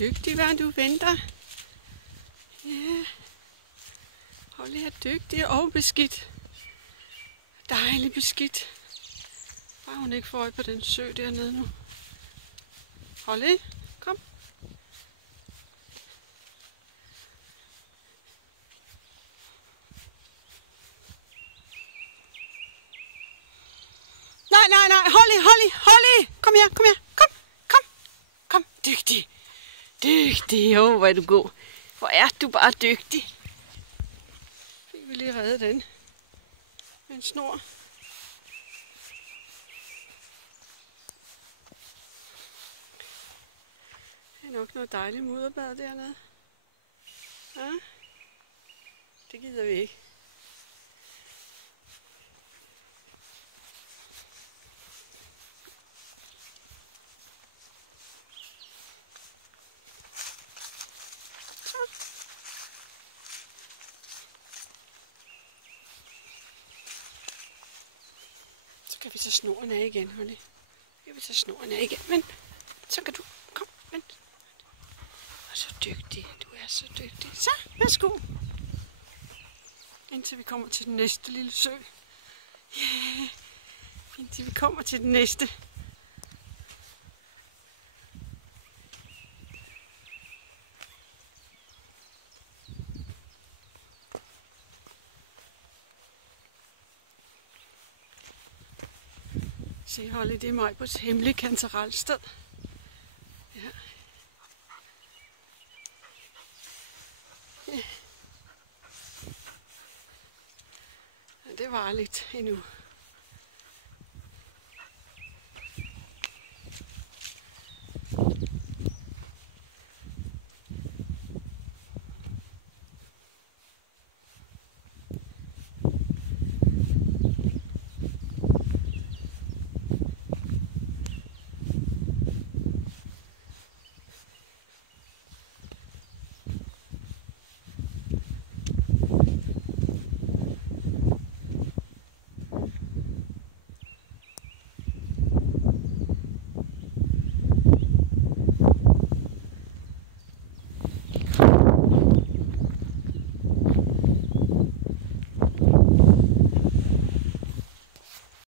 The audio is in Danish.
dygtig, hvad du venter. Ja. Holly er dygtig og beskidt. Dejligt beskidt. Bare hun ikke får øje på den sø dernede nu. Holly, kom. Nej, Holly. Kom her. Kom. Dygtig. Hvor er du god. Hvor er du bare dygtig. Fik vi lige redde den. Med en snor. Det er nok noget dejligt mudderbad dernede. Ja? Det gider vi ikke. Så kan vi tage snoren af igen, Holly. Men så kan du. Kom, vent. Og så dygtig. Du er så dygtig. Så, værsgo. Indtil vi kommer til den næste lille sø. Yeah. Indtil vi kommer til den næste. Se, Holly, det er Majbos hemmelige kantarelsted. Ja. Ja. Det var lidt endnu.